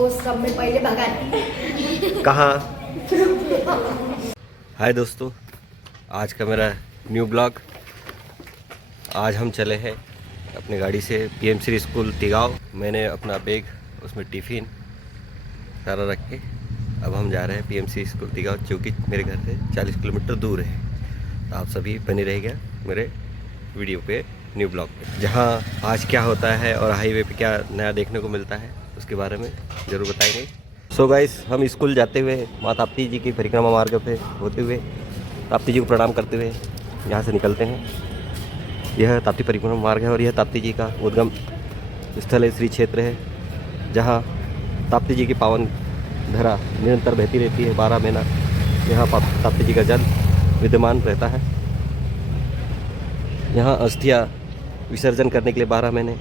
सब में पहले भगाती। कहाँ? हाय दोस्तों, आज का मेरा न्यू ब्लॉग। आज हम चले हैं अपनी गाड़ी से पीएमसी स्कूल तिगाव। मैंने अपना बैग उसमें टिफ़िन सारा रख के अब हम जा रहे हैं पीएमसी स्कूल तिगाव, जो कि मेरे घर से 40 किलोमीटर दूर है। तो आप सभी बने रहेगा मेरे वीडियो पे, न्यू ब्लॉग पे, जहाँ आज क्या होता है और हाईवे पे क्या नया देखने को मिलता है उसके बारे में ज़रूर बताएंगे। सो गाइस, हम स्कूल जाते हुए माँ ताप्ती जी की परिक्रमा मार्ग पे होते हुए ताप्ती जी को प्रणाम करते हुए यहाँ से निकलते हैं। यह ताप्ती परिक्रमा मार्ग है और यह ताप्ती जी का उद्गम स्थल है, श्री क्षेत्र है, जहाँ ताप्ती जी की पावन धरा निरंतर बहती रहती है। 12 महीना यहाँ ताप्ती जी का जल विद्यमान रहता है। यहाँ अस्थियाँ विसर्जन करने के लिए 12 महीने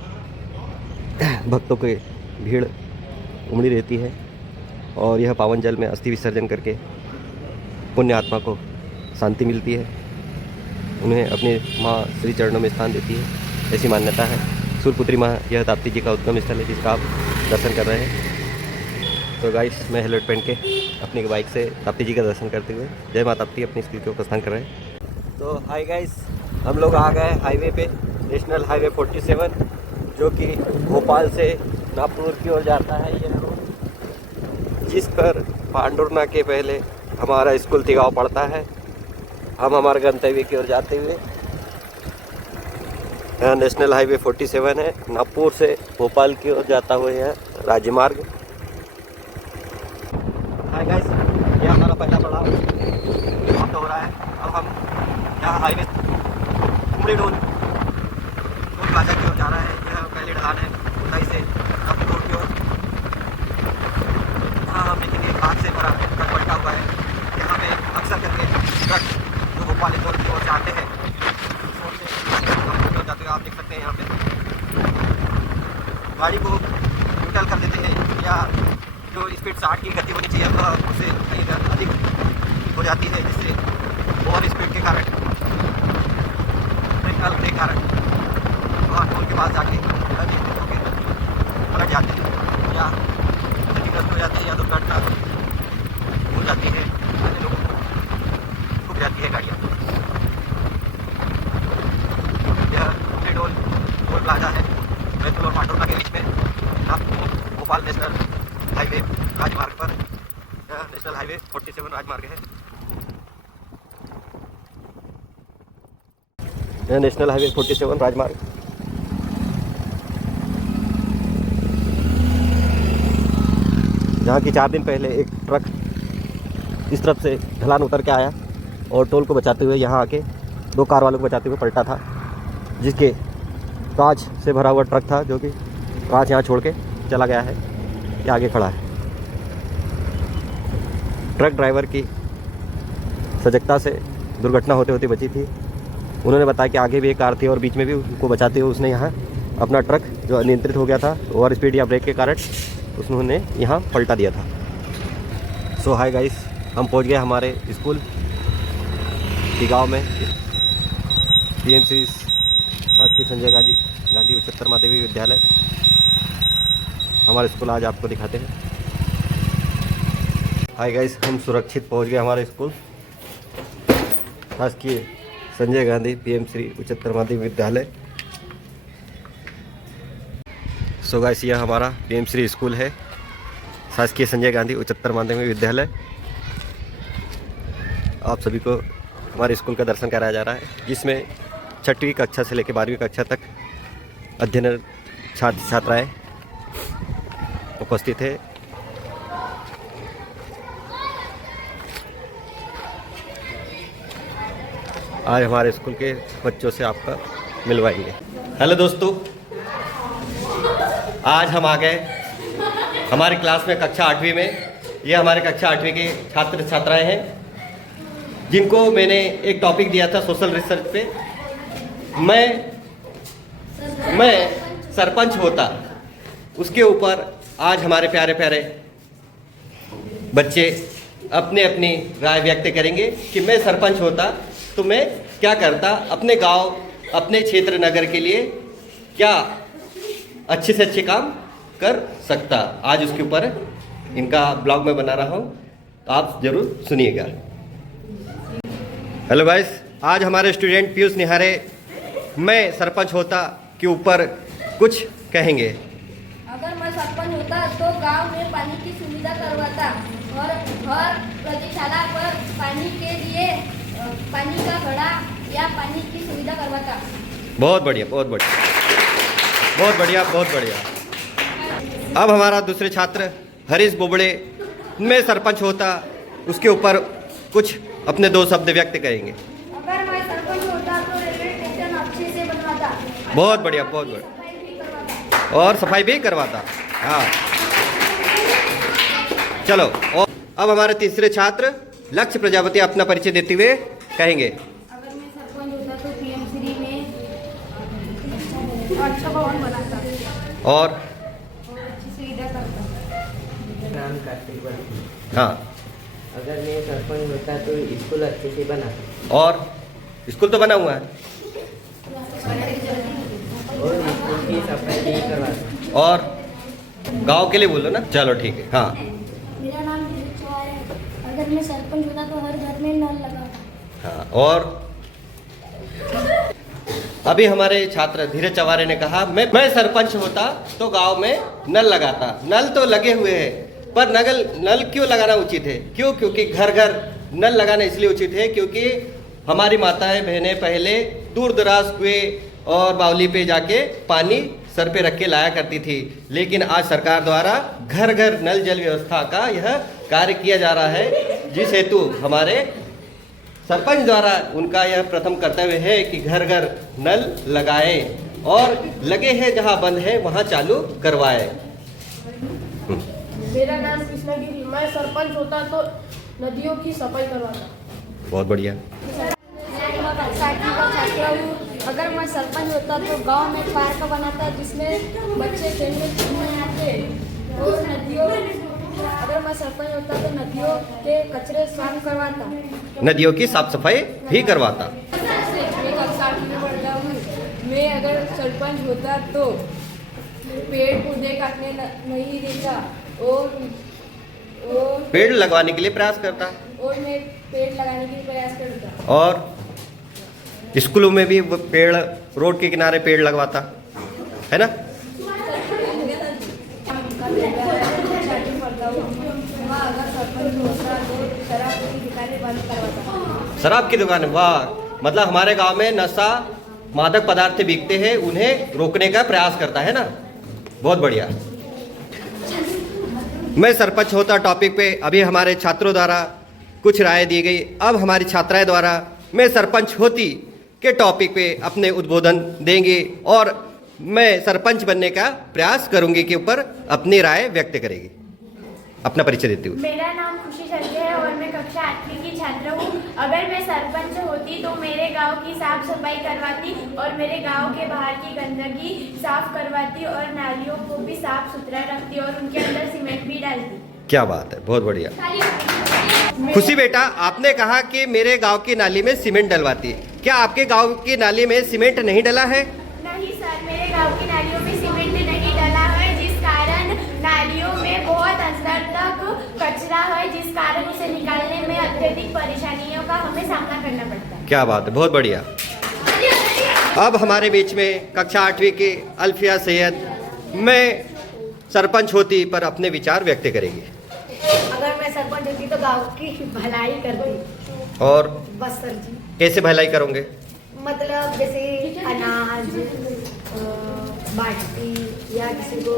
भक्तों की भीड़ उमड़ी रहती है और यह पावन जल में अस्थि विसर्जन करके पुण्य आत्मा को शांति मिलती है, उन्हें अपने माँ श्री चरणों में स्थान देती है, ऐसी मान्यता है। सूर्यपुत्री माँ यह ताप्ती जी का उद्गम स्थल है, जिसका आप दर्शन कर रहे हैं। तो गाइस, मैं हेलमेट पहन के अपनी बाइक से ताप्ती जी का दर्शन करते हुए जय माँ ताप्ती अपनी स्कूल के प्रस्थान कर रहे हैं। तो हाय गाइस, हम लोग आ गए हाईवे पे, नेशनल हाईवे 47, जो कि भोपाल से नागपुर की ओर जाता है। यह रोड जिस पर पांडुरना के पहले हमारा स्कूल तिगाव पड़ता है। हम हमारे गंतव्य की ओर जाते हुए, यहाँ नेशनल हाईवे 47 है, नागपुर से भोपाल की ओर जाता हुआ है राज्य मार्ग। हाय गाइस, यह हमारा पहला पड़ाव समाप्त हो रहा है। अब हम यहाँ हाईवे कुमड़ी टोल प्लाजा की ओर जा रहा है। यह पहली ढलान है उदाई से नागपुर की ओर। यहाँ हम देखेंगे आग से भरा ट्रक पलटा हुआ है। यहाँ पे अक्सर करके ट्रक जो भोपाल इंदौर की ओर जाते हैं, जाते हुए आप देख सकते हैं यहाँ पे गाड़ी को न्यूट्रल कर देते हैं, या जो स्पीड 60 की गति होनी चाहिए उससे कहीं अधिक हो जाती है, जिससे ओवर स्पीड के कारण के कारण वहाँ टोल के पास जाके पलट जाते हैं या क्षतिग्रस्त हो जाते हैं या दुर्घटना हो जाती है, अन्य लोगों को ठुक जाती है गाड़ियाँ। यह कुमड़ी टोल प्लाजा है, बैतूल और पांडुरना के बीच में, नागपुर भोपाल नेशनल हाईवे राजमार्ग पर। यह नेशनल हाईवे 47 राजमार्ग है। यह नेशनल हाईवे 47 राजमार्ग। जहाँ की 4 दिन पहले एक ट्रक इस तरफ से ढलान उतर के आया और टोल को बचाते हुए यहाँ आके 2 कार वालों को बचाते हुए पलटा था, जिसके कांच से भरा हुआ ट्रक था, जो कि कांच यहाँ छोड़ के चला गया है। ये आगे खड़ा है। ट्रक ड्राइवर की सजगता से दुर्घटना होते होते बची थी। उन्होंने बताया कि आगे भी एक कार थी और बीच में भी उनको बचाते हुए उसने यहाँ अपना ट्रक जो अनियंत्रित हो गया था ओवर स्पीड या ब्रेक के कारण, उन्होंने यहाँ पलटा दिया था। सो हाय गाइस, हम पहुँच गए हमारे स्कूल तिगाव में, पीएमसी शासकीय संजय गांधी उच्चतर माध्यमिक विद्यालय। हमारा स्कूल आज आपको दिखाते हैं। हाय गाइस, हम सुरक्षित पहुंच गए हमारे स्कूल शासकीय संजय गांधी पीएमसी उच्चतर माध्यमिक विद्यालय। सो गाइस, यह हमारा पीएमसी स्कूल है, शासकीय संजय गांधी उच्चतर माध्यमिक विद्यालय। आप सभी को हमारे स्कूल का दर्शन कराया जा रहा है, जिसमें 6वीं कक्षा से लेकर 12वीं कक्षा तक अध्ययनरत छात्र छात्राएँ उपस्थित है। आज हमारे स्कूल के बच्चों से आपका मिलवाएंगे। हेलो दोस्तों, आज हम आ गए हमारी क्लास में कक्षा 8वीं में। ये हमारे कक्षा 8वीं के छात्र छात्राएं हैं, जिनको मैंने एक टॉपिक दिया था सोशल रिसर्च पे। मैं सरपंच होता, उसके ऊपर आज हमारे प्यारे प्यारे बच्चे अपने अपनी राय व्यक्त करेंगे कि मैं सरपंच होता तो मैं क्या करता, अपने गांव, अपने क्षेत्र, नगर के लिए क्या अच्छे से अच्छे काम कर सकता। आज उसके ऊपर इनका ब्लॉग मैं बना रहा हूँ, तो आप जरूर सुनिएगा। हेलो गाइस, आज हमारे स्टूडेंट पीयूष निहारे मैं सरपंच होता के ऊपर कुछ कहेंगे। अगर मैं सरपंच होता तो गांव में पानी की सुविधा करवाता और हर प्रयोगशाला पर पानी के लिए पानी का घड़ा या पानी की सुविधा करवाता। बहुत बढ़िया, बहुत बढ़िया, बहुत बढ़िया, बहुत बढ़िया। अब हमारा दूसरे छात्र हरीश बोबड़े मैं सरपंच होता उसके ऊपर कुछ अपने 2 शब्द व्यक्त करेंगे। अगर मैं सरपंच होता तो रेलवे स्टेशन अच्छे से बनवाता। बहुत बढ़िया, बहुत बढ़िया, सफाई भी करवाता। और सफाई भी करवाता। हाँ, चलो। और अब हमारे तीसरे छात्र लक्ष्य प्रजापति अपना परिचय देते हुए कहेंगे। अगर मैं सरपंच होता तो पीएमश्री में अच्छा भवन बनाता और अच्छी सुविधा करता। नाम कार्तिक वर्मा। हाँ, अगर मैं सरपंच होता तो स्कूल अच्छे से बनाता और स्कूल तो बना हुआ है, और स्कूल की सफाई भी करवाता। और गांव के लिए बोलो ना। चलो ठीक है। हाँ मेरा नाम धीरज चौहान है। अगर मैं सरपंच होता तो हर घर में नल लगाता। हाँ। और अभी हमारे छात्र धीरज चवारे ने कहा मैं सरपंच होता तो गांव में नल लगाता। नल तो लगे हुए हैं, पर नल क्यों लगाना उचित है? क्यों? क्योंकि घर घर नल लगाना इसलिए उचित है क्योंकि हमारी माताएं बहनें पहले दूर दराज कुएं और बावली पे जाके पानी सर पे रख के लाया करती थी, लेकिन आज सरकार द्वारा घर घर नल जल व्यवस्था का यह कार्य किया जा रहा है, जिस हेतु हमारे सरपंच द्वारा उनका यह प्रथम कर्तव्य है कि घर घर नल लगाएं और लगे हैं जहां बंद है वहां चालू करवाएं। मेरा नाम कृष्णगिरी। मैं सरपंच होता तो नदियों की सफाई करवाता। बहुत बढ़िया। अगर मैं सरपंच होता तो गांव में पार्क बनाता जिसमें बच्चे खेलने आते और नदियों। अगर मैं सरपंच होता तो नदियों के कचरे साफ करवाता। नदियों की साफ सफाई भी करवाता। मैं कक्षा 8 में पढ़ता हूँ। मैं अगर सरपंच होता तो पेड़ पौधे काटने नहीं देता और पेड़ लगवाने के लिए प्रयास करता। और मैं पेड़ लगाने के लिए प्रयास करता। और स्कूलों में भी वो पेड़, रोड के किनारे पेड़ लगवाता है ना। शराब की दुकान, वाह। मतलब हमारे गांव में नशा मादक पदार्थ बिकते हैं, उन्हें रोकने का प्रयास करता है ना। बहुत बढ़िया। मैं सरपंच होता टॉपिक पे अभी हमारे छात्रों द्वारा कुछ राय दी गई। अब हमारी छात्राएं द्वारा मैं सरपंच होती के टॉपिक पे अपने उद्बोधन देंगे और मैं सरपंच बनने का प्रयास करूंगी के ऊपर अपनी राय व्यक्त करेगी। अपना परिचय देती हूँ। मेरा नाम खुशी संजय है और मैं कक्षा 8वीं की छात्र हूँ। अगर मैं सरपंच होती तो मेरे गांव की साफ सफाई करवाती और मेरे गांव के बाहर की गंदगी साफ करवाती और नालियों को भी साफ सुथरा रखती और उनके अंदर सीमेंट भी डालती। क्या बात है, बहुत बढ़िया। खुशी बेटा, आपने कहा कि मेरे गांव की नाली में सीमेंट डलवाती। क्या आपके गांव की नाली में सीमेंट नहीं डला है? नहीं सर, मेरे गांव की नालियों में सीमेंट नहीं डला है, जिस कारण नालियों में बहुत अंदर तक कचरा है, जिस कारण उसे निकालने में अत्यधिक परेशानियों का हमें सामना करना पड़ता है। क्या बात है, बहुत बढ़िया। अब हमारे बीच में कक्षा 8वीं की अल्फिया सैयद मैं सरपंच होती पर अपने विचार व्यक्त करेगी। अगर मैं सरपंच होती तो गांव की भलाई करती। और बस सर जी। कैसे भलाई करोगे? मतलब जैसे अनाज बांटती या किसी को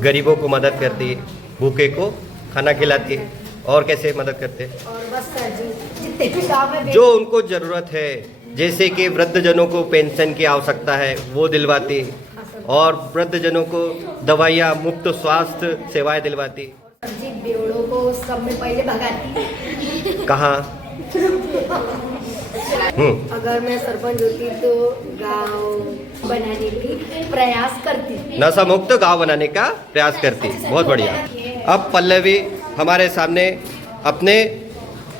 गरीबों को मदद करती, भूखे को खाना खिलाती। और कैसे मदद करते? और बस सर जी जितने भी गाँव में जो उनको जरूरत है, जैसे कि वृद्धजनों को पेंशन की आवश्यकता है वो दिलवाती, और वृद्धजनों को दवाइयाँ, मुफ्त स्वास्थ्य सेवाएं दिलवाती। जी बेवड़ों को सब में पहले भगाती। कहाँ? अगर मैं सरपंच होती तो गांव बनाने की प्रयास करती। नशा मुक्त गांव बनाने का प्रयास करती। बहुत बढ़िया। अब पल्लवी हमारे सामने अपने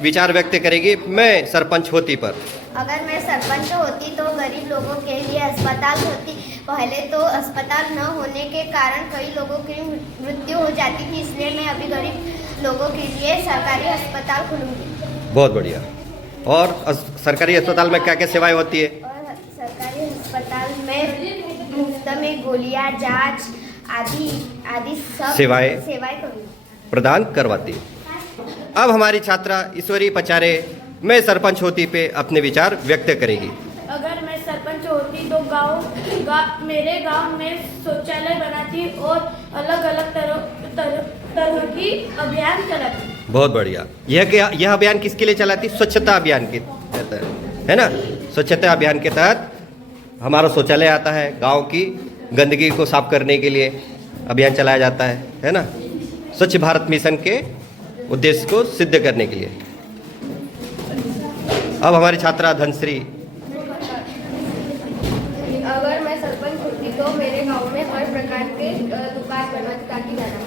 विचार व्यक्त करेगी मैं सरपंच होती पर। अगर मैं सरपंच होती तो गरीब लोगों के लिए अस्पताल होती पहले तो अस्पताल न होने के कारण कई लोगों की मृत्यु हो जाती थी, इसलिए मैं अभी गरीब लोगों के लिए सरकारी अस्पताल खोलूँगी। बहुत बढ़िया। और सरकारी अस्पताल में क्या क्या सेवाएं होती है? और सरकारी अस्पताल में मुफ्त में गोलियां, जांच आदि सब सेवाएं करूँगी। प्रदान करवाती है। अब हमारी छात्रा ईश्वरी पचारे मैं सरपंच होती पे अपने विचार व्यक्त करेगी। अगर मैं सरपंच होती तो मेरे गांव में शौचालय बनाती और अलग अलग तरह की अभियान चलाती। बहुत बढ़िया। यह अभियान किसके लिए चलाती? स्वच्छता अभियान के तहत, है ना? स्वच्छता अभियान के तहत हमारा शौचालय आता है, गांव की गंदगी को साफ करने के लिए अभियान चलाया जाता है ना? स्वच्छ भारत मिशन के उद्देश्य को सिद्ध करने के लिए। अब हमारी छात्रा धनश्री। अगर मैं सरपंच होती तो मेरे गांव में हर प्रकार के दुकान बनवाती ताकि ज़्यादा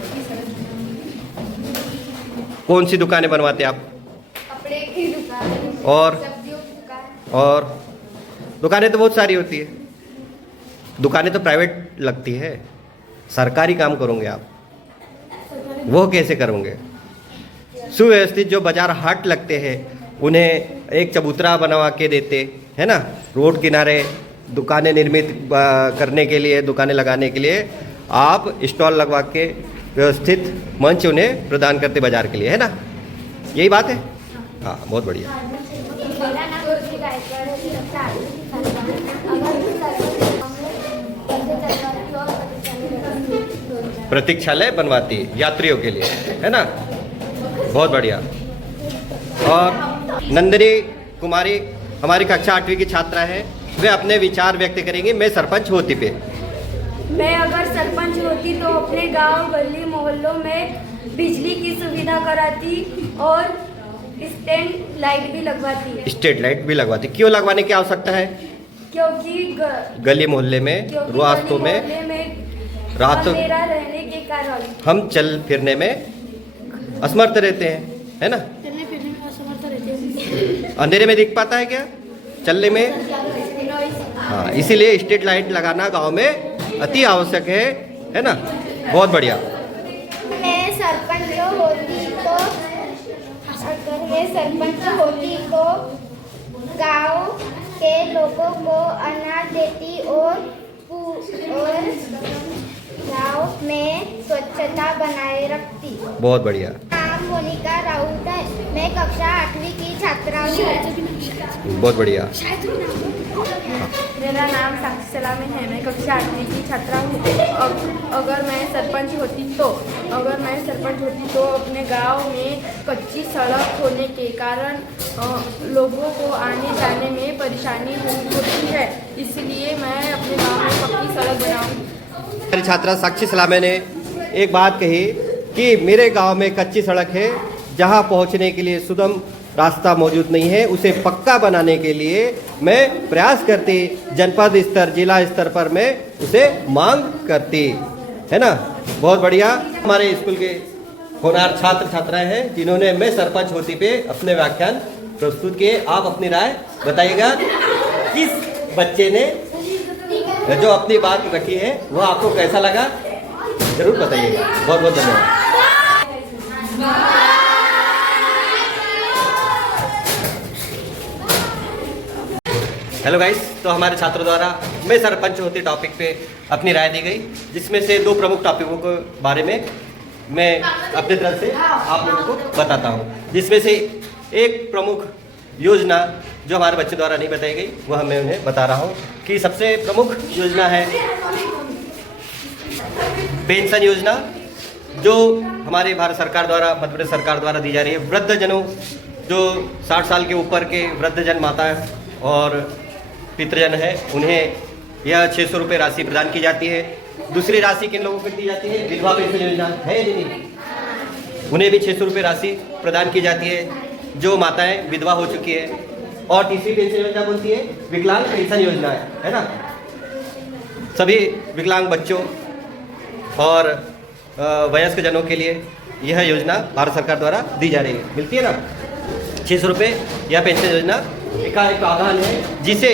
कौन सी दुकानें बनवाते आप? कपड़े की दुकान और सब्जियों की दुकान। और दुकानें तो बहुत सारी होती है। दुकानें तो प्राइवेट लगती है, सरकारी काम करोगे आप, वो कैसे करोगे? सुव्यवस्थित जो बाजार हाट लगते हैं उन्हें एक चबूतरा बनवा के देते, है ना? रोड किनारे दुकानें निर्मित करने के लिए, दुकानें लगाने के लिए आप स्टॉल लगवा के व्यवस्थित मंच उन्हें प्रदान करते बाजार के लिए, है ना? यही बात है। हाँ, बहुत बढ़िया। मेरा नाम तुलसी गायकवाड़ है। प्रतीक्षालय बनवाती यात्रियों के लिए, है ना? बहुत बढ़िया। और नंदिनी कुमारी हमारी कक्षा 8वीं की छात्रा है, वे अपने विचार व्यक्त करेंगे मैं सरपंच होती पे। मैं अगर सरपंच होती तो अपने गांव गली मोहल्लों में बिजली की सुविधा कराती और स्टैंड लाइट भी लगवाती। स्ट्रीट लाइट भी लगवाती। क्यों लगवाने की आवश्यकता है? क्योंकि गली मोहल्ले में, रास्तों में रात अंधेरा रहने के कारण हम चल फिरने में असमर्थ रहते हैं, है ना? चलने फिरने में असमर्थ रहते हैं। अंधेरे में दिख पाता है क्या चलने में? हाँ, इसीलिए स्ट्रीट लाइट लगाना गांव में अति आवश्यक है ना? बहुत बढ़िया। मैं सरपंच होती तो गांव के लोगों को अनाज देती और गांव में स्वच्छता बनाए रखती। बहुत बढ़िया। नाम मोनिका राउत है, मैं कक्षा 8वीं की छात्रा हूँ। बहुत बढ़िया। मेरा नाम साक्षी सलामी है, मैं कक्षा 8वीं की छात्रा हूँ। अगर मैं सरपंच होती तो अपने गांव में कच्ची सड़क होने के कारण लोगों को आने जाने में परेशानी होती है, इसलिए मैं अपने गांव में पक्की सड़क बनाऊंगी। मेरी छात्रा साक्षी सलामे ने एक बात कही कि मेरे गांव में कच्ची सड़क है, जहां पहुंचने के लिए सुगम रास्ता मौजूद नहीं है, उसे पक्का बनाने के लिए मैं प्रयास करती, जनपद स्तर, जिला स्तर पर मैं उसे मांग करती, है ना? बहुत बढ़िया। हमारे स्कूल के होनहार छात्र छात्राएं हैं जिन्होंने मैं सरपंच होती पे अपने व्याख्यान प्रस्तुत किए। आप अपनी राय बताइएगा, किस बच्चे ने जो अपनी बात रखी है वो आपको कैसा लगा, जरूर बताइएगा। बहुत बहुत धन्यवाद। हेलो गाइस, तो हमारे छात्रों द्वारा मैं सरपंच होती टॉपिक पे अपनी राय दी गई, जिसमें से 2 प्रमुख टॉपिकों के बारे में मैं अपनी तरफ से आप लोगों को बताता हूँ। जिसमें से एक प्रमुख योजना जो हमारे बच्चों द्वारा नहीं बताई गई वह मैं उन्हें बता रहा हूँ कि सबसे प्रमुख योजना है पेंशन योजना, जो हमारी भारत सरकार द्वारा, मध्य प्रदेश सरकार द्वारा दी जा रही है। वृद्धजनों, जो 60 साल के ऊपर के वृद्धजन माता और पितृजन है, उन्हें यह 600 रुपये राशि प्रदान की जाती है। दूसरी राशि किन लोगों को दी जाती है? विधवा पेंशन योजना है जी, उन्हें भी 600 रुपये राशि प्रदान की जाती है जो माताएं विधवा हो चुकी है। और तीसरी पेंशन योजना कौन सी है? विकलांग पेंशन योजना है ना? सभी विकलांग बच्चों और वयस्क जनों के लिए यह योजना भारत सरकार द्वारा दी जा रही है, मिलती है ना? 600 रुपये यह पेंशन योजना का एक प्रावधान है, जिसे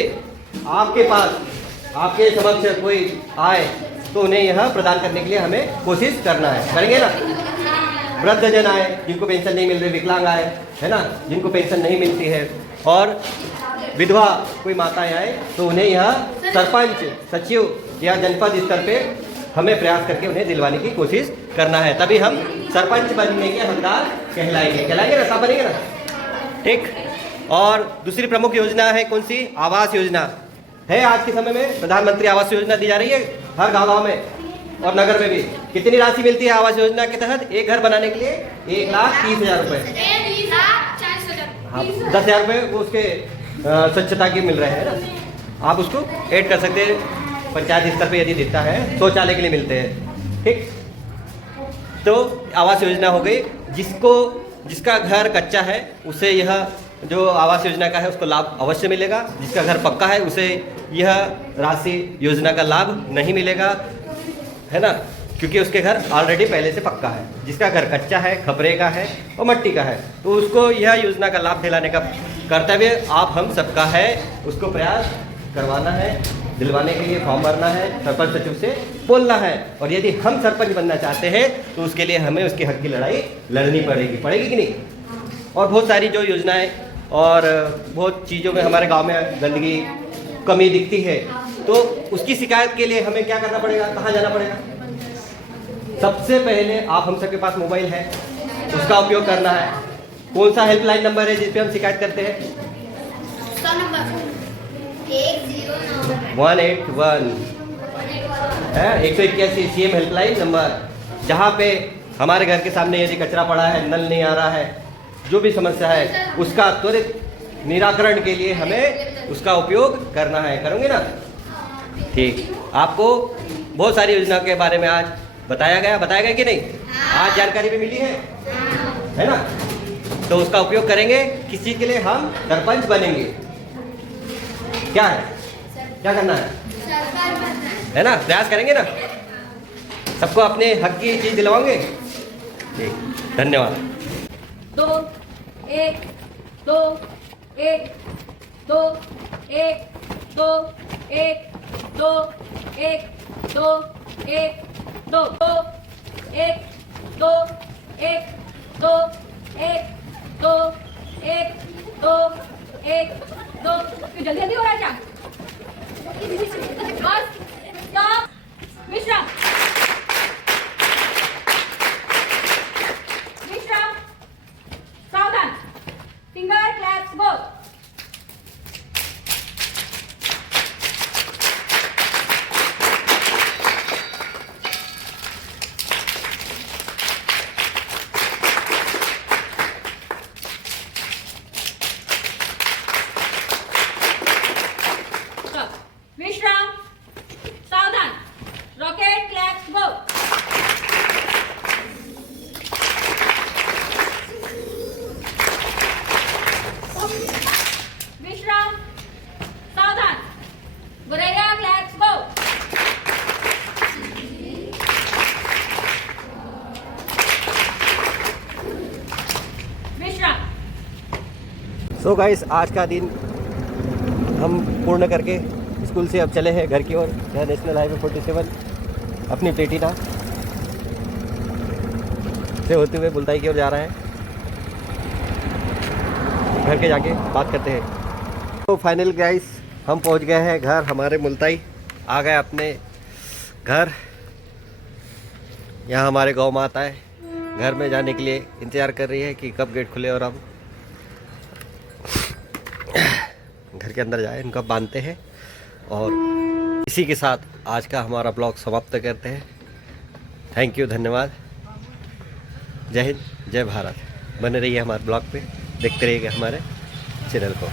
आपके पास आपके समक्ष कोई आए तो उन्हें यह प्रदान करने के लिए हमें कोशिश करना है, करेंगे ना। वृद्धजन आए जिनको पेंशन नहीं मिल रही, विकलांग आए है ना, जिनको पेंशन नहीं मिलती है, और विधवा कोई माताएं आए तो उन्हें यह सरपंच, सचिव या जनपद स्तर पे हमें प्रयास करके उन्हें दिलवाने की कोशिश करना है, तभी हम सरपंच बनने के हकदार कहलाएंगे ना, सब बनेंगे ना, ठीक। और दूसरी प्रमुख योजना है कौन सी? आवास योजना है। आज के समय में प्रधानमंत्री आवास योजना दी जा रही है हर गाँव में और नगर में भी। कितनी राशि मिलती है आवास योजना के तहत? एक घर बनाने के लिए 1,30,000 रुपये। हाँ, 10,000 रुपये वो उसके स्वच्छता के मिल रहे हैं ना, आप उसको ऐड कर सकते हैं पंचायत स्तर पे यदि देता है, शौचालय के लिए मिलते हैं, ठीक। तो आवास योजना हो गई। जिसका घर कच्चा है उसे यह जो आवास योजना का है उसको लाभ अवश्य मिलेगा। जिसका घर पक्का है उसे यह राशि योजना का लाभ नहीं मिलेगा, है ना, क्योंकि उसके घर ऑलरेडी पहले से पक्का है। जिसका घर कच्चा है, खपरे का है और मट्टी का है, तो उसको यह योजना का लाभ दिलाने का कर्तव्य आप हम सबका है। उसको प्रयास करवाना है, दिलवाने के लिए फॉर्म भरना है, सरपंच सचिव से बोलना है, और यदि हम सरपंच बनना चाहते हैं तो उसके लिए हमें उसके हक की लड़ाई लड़नी पड़ेगी कि नहीं। और बहुत सारी जो योजनाएं और बहुत चीज़ों में हमारे गांव में गंदगी कमी दिखती है, तो उसकी शिकायत के लिए हमें क्या करना पड़ेगा, कहाँ जाना पड़ेगा? सबसे पहले आप हम सबके पास मोबाइल है, उसका उपयोग करना है। कौन सा हेल्पलाइन नंबर है जिस पे हम शिकायत करते हैं? 181 है, 181 CM हेल्पलाइन नंबर, जहाँ पे हमारे घर के सामने यदि कचरा पड़ा है, नल नहीं आ रहा है, जो भी समस्या है उसका त्वरित निराकरण के लिए हमें उसका उपयोग करना है। करोगे ना? ठीक। आपको बहुत सारी योजना के बारे में आज बताया गया कि नहीं? आज जानकारी भी मिली है ना? तो उसका उपयोग करेंगे। किस चीज़ के लिए? हम सरपंच बनेंगे। क्या है, क्या करना है ना? प्रयास करेंगे ना? सबको अपने हक की चीज़ दिलवाओगे? ठीक, धन्यवाद। 2 1 2 1 2 1 2 1 2 1 2 1 2 2 1 2 1 2 1 2 1 2 1 2। जल्दी जल्दी हो रहा है क्या? बस स्टॉप, विश्राम, विश्राम, सावधान, फिंगर क्लैप्स गो। विश्राम, सावधान, रॉकेट क्लैप्स गो। विश्राम, सावधान, गोरैया क्लैप्स गो। विश्राम। सो गाइस, आज का दिन हम पूर्ण करके स्कूल से अब चले हैं घर की ओर। यह नेशनल हाईवे 47 अपनी प्लेटिना से होते हुए मुल्ताई की ओर जा रहा है। घर के जाके बात करते हैं। तो फाइनल गाइस, हम पहुंच गए हैं घर। हमारे मुल्ताई आ गए अपने घर। यहाँ हमारे गौ माता है, घर में जाने के लिए इंतज़ार कर रही है कि कब गेट खुले और हम घर के अंदर जाए, इनको बांधते हैं। और इसी के साथ आज का हमारा ब्लॉग समाप्त करते हैं। थैंक यू, धन्यवाद। जय हिंद, जय भारत। बने रहिए हमारे ब्लॉग पे, देखते रहिएगा हमारे चैनल को।